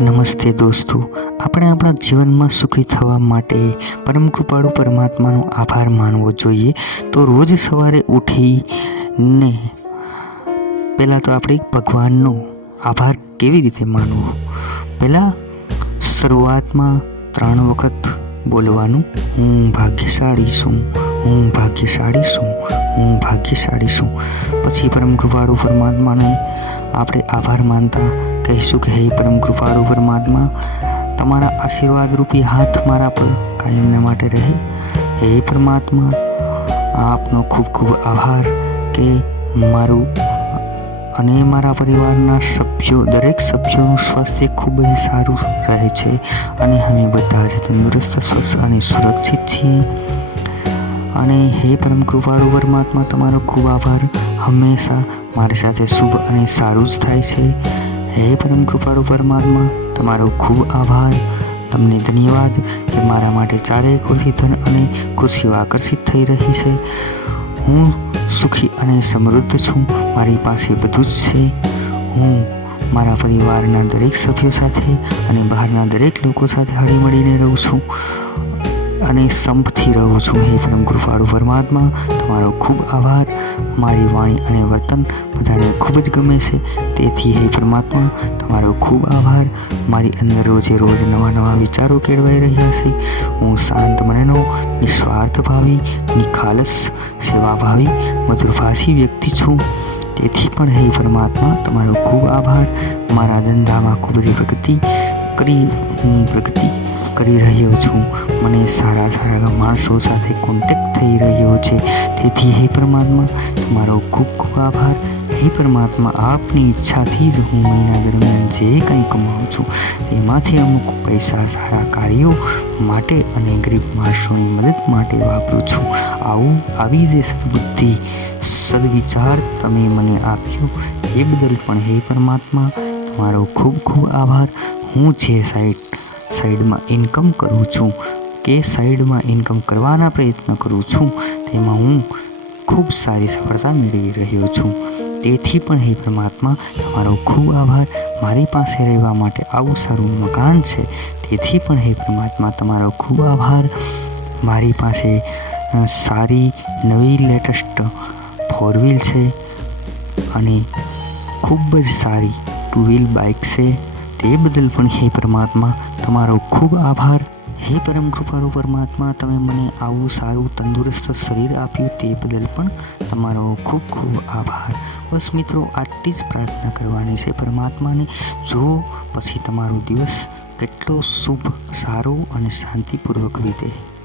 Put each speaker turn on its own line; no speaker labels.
નમસ્તે દોસ્તો. આપણે આપણા જીવનમાં સુખી થવા માટે પરમ કૃપાળુ પરમાત્માનો આભાર માનવો જોઈએ. તો રોજ સવારે ઉઠીને પહેલાં તો આપણે ભગવાનનો આભાર કેવી રીતે માનવો? પહેલાં શરૂઆતમાં ત્રણ વખત બોલવાનું. હું ભાગ્યશાળી છું. હું ભાગ્યશાળી છું. હું ભાગ્યશાળી છું. પછી પરમ કૃપાળુ પરમાત્માને આપણે આભાર માનતા કહીશું કે, હે પરમ કૃપાળુ પરમાત્મા, તમારા આશીર્વાદ રૂપી હાથ મારા પર કાયમને માટે રહે. હે પરમાત્મા, આપનો ખૂબ ખૂબ આભાર કે મારું અને મારા પરિવારના સભ્યો, દરેક સભ્યોનું સ્વાસ્થ્ય ખૂબ જ સારું રહે છે. અને અમે બધા જ તંદુરસ્ત, સ્વસ્થ અને સુરક્ષિત છીએ. અને હે પરમ કૃપાળુ પરમાત્મા, તમારો ખૂબ આભાર. હંમેશા મારી સાથે શુભ અને સારું જ થાય છે. હે પરમ કૃપાળુ પરમાત્મા, તમારો ખૂબ આભાર. તમને ધન્યવાદ કે મારા માટે ચારેય કુલથી ધન અને ખુશીઓ આકર્ષિત થઈ રહી છે. હું સુખી અને સમૃદ્ધ છું. મારી પાસે બધું જ છે. હું મારા પરિવારના દરેક સભ્યો સાથે અને બહારના દરેક લોકો સાથે હળીમળીને રહું છું. અને સંપથી રહું છું. હે પરમ કૃપાળુ પરમાત્મા, તમારો ખૂબ આભાર. મારી વાણી અને વર્તન બધાને ખૂબ જ ગમે છે. તેથી હે પરમાત્મા, તમારો ખૂબ આભાર. મારી અંદર રોજે રોજ નવા નવા વિચારો કેળવાઈ રહ્યા છે. હું શાંત મનનો, નિસ્વાર્થ ભાવી, નિખાલસ, સેવાભાવી મધુરભાષી વ્યક્તિ છું. તેથી પણ હે પરમાત્મા, તમારો ખૂબ આભાર. મારા ધંધામાં ખૂબ જ પ્રગતિ કરી, પ્રગતિ કરી રહ્યો છું. મને સારા સારા માણસો સાથે કોન્ટેક્ટ થઈ રહ્યો છે. તેથી હે પરમાત્મા, તમારો ખૂબ ખૂબ આભાર. હે પરમાત્મા, આપની ઈચ્છાથી જ હું મહિના દરમિયાન જે કંઈ કમાઉં છું, તેમાંથી અમુક પૈસા સારા કાર્યો માટે અને ગરીબ માણસોની મદદ માટે વાપરું છું. આવું આવી જે સદબુદ્ધિ, સદવિચાર તમે મને આપ્યો, એ બદલ પણ હે પરમાત્મા, તમારો ખૂબ ખૂબ આભાર. હું જે સાઈડ સાઈડમાં ઇન્કમ કરું છું કે સાઈડમાં ઇન્કમ કરવાના પ્રયત્ન કરું છું, તેમાં હું ખૂબ સારી સફળતા મેળવી રહ્યો છું. તેથી પણ હે પરમાત્મા, તમારો ખૂબ આભાર. મારી પાસે રહેવા માટે આવું સારું મકાન છે. તેથી પણ હે પરમાત્મા, તમારો ખૂબ આભાર. મારી પાસે સારી નવી લેટેસ્ટ ફોર વ્હીલ છે અને ખૂબ જ સારી ટુ વ્હીલ બાઇક છે. તે બદલ પણ હે પરમાત્મા, તમારો ખૂબ આભાર. હે પરમ કૃપાળુ પરમાત્મા, તમે મને આવું સારું તંદુરસ્ત શરીર આપ્યું તે બદલ પણ તમારો ખૂબ ખૂબ આભાર. બસ મિત્રો, આટલી જ પ્રાર્થના કરવાની છે પરમાત્માને. જો પછી તમારો દિવસ કેટલો શુભ, સારો અને શાંતિપૂર્વક વીતે.